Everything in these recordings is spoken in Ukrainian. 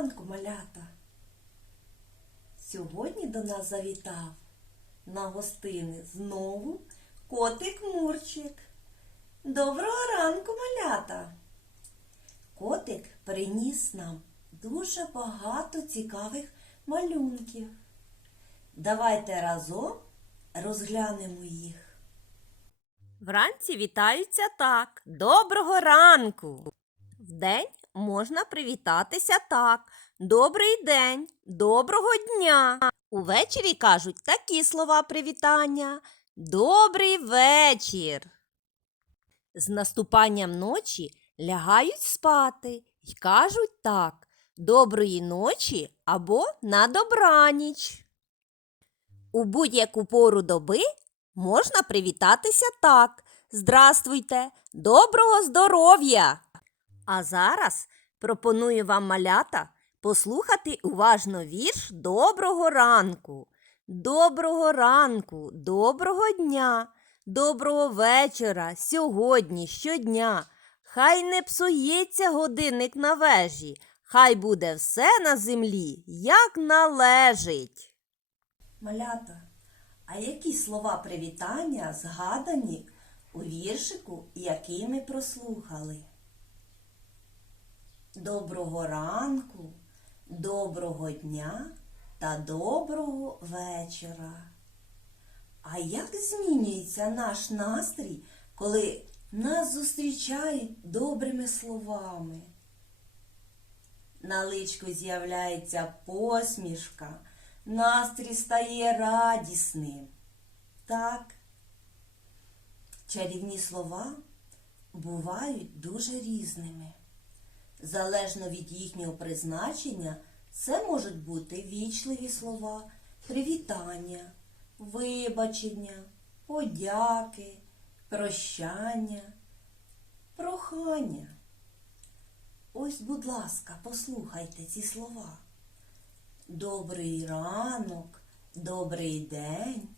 ранку, малята! Сьогодні до нас завітав на гостини знову котик Мурчик. Доброго ранку, малята! Котик приніс нам дуже багато цікавих малюнків. Давайте разом розглянемо їх. Вранці вітаються так. Доброго ранку. Вдень можна привітатися так. Добрий день, доброго дня. Увечері кажуть такі слова привітання. Добрий вечір. З наступанням ночі лягають спати й кажуть так. Доброї ночі або на добраніч. У будь-яку пору доби можна привітатися так. Здрастуйте, доброго здоров'я! А зараз пропоную вам малята послухати уважно вірш Доброго ранку. Доброго ранку, доброго дня, доброго вечора, сьогодні, щодня. Хай не псується годинник на вежі, хай буде все на землі, як належить. Малята, а які слова привітання згадані у віршику, який ми прослухали? Доброго ранку, доброго дня та доброго вечора. А як змінюється наш настрій, коли нас зустрічають добрими словами? На личку з'являється посмішка, настрій стає радісним. Так, чарівні слова бувають дуже різними. Залежно від їхнього призначення, це можуть бути вічливі слова, привітання, вибачення, подяки, прощання, прохання. Ось, будь ласка, послухайте ці слова. Добрий ранок, добрий день,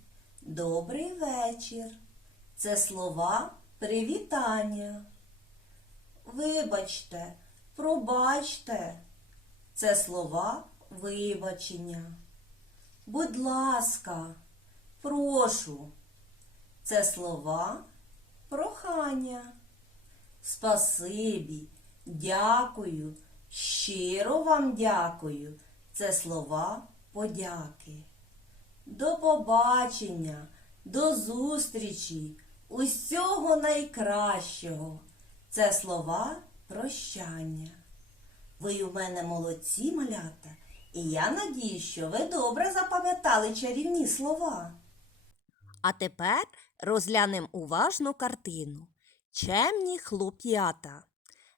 добрий вечір. Це слова привітання. Вибачте, пробачте. Це слова вибачення. Будь ласка, прошу. Це слова прохання. Спасибі, дякую, щиро вам дякую. Це слова подяки. До побачення, до зустрічі, усього найкращого. Це слова прощання. Ви у мене молодці, малята, і я надію, що ви добре запам'ятали чарівні слова. А тепер розглянемо уважно картину. Чемні хлоп'ята,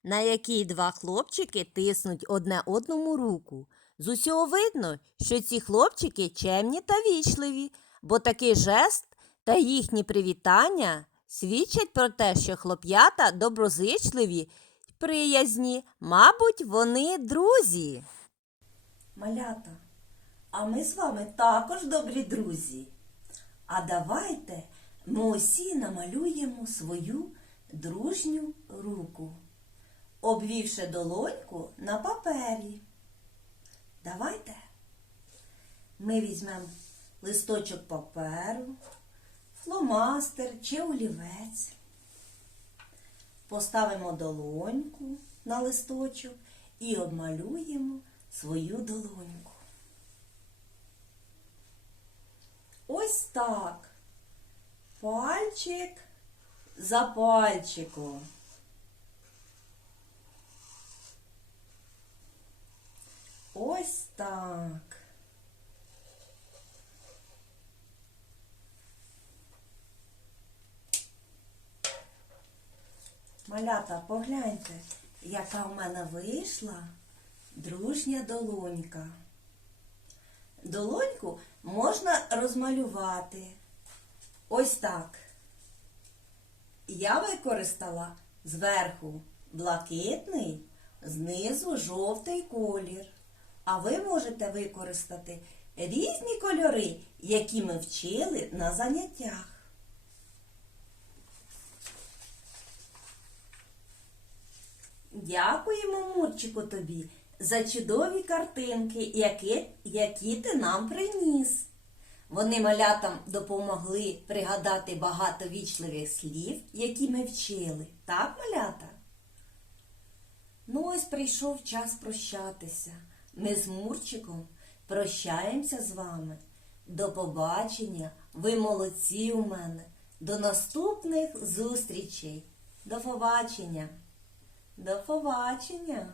на якій два хлопчики тиснуть одне одному руку. З усього видно, що ці хлопчики чемні та вічливі, бо такий жест та їхні привітання свідчать про те, що хлоп'ята доброзичливі приязні, мабуть, вони друзі. Малята, а ми з вами також добрі друзі. А давайте ми усі намалюємо свою дружню руку, обвівши долоньку на папері. Давайте ми візьмемо листочок паперу, фломастер чи олівець. Поставимо долоньку на листочок і обмалюємо свою долоньку. Ось так. Пальчик за пальчиком. Ось так. Малята, погляньте, яка в мене вийшла дружня долонька. Долоньку можна розмалювати. Ось так. Я використала зверху блакитний, знизу жовтий колір. А ви можете використати різні кольори, які ми вчили на заняттях. Дякуємо, Мурчику, тобі за чудові картинки, які, які ти нам приніс. Вони малятам допомогли пригадати багато вічливих слів, які ми вчили. Так, малята? Ну ось прийшов час прощатися. Ми з Мурчиком прощаємося з вами. До побачення, ви молодці у мене. До наступних зустрічей. До побачення. До побачення.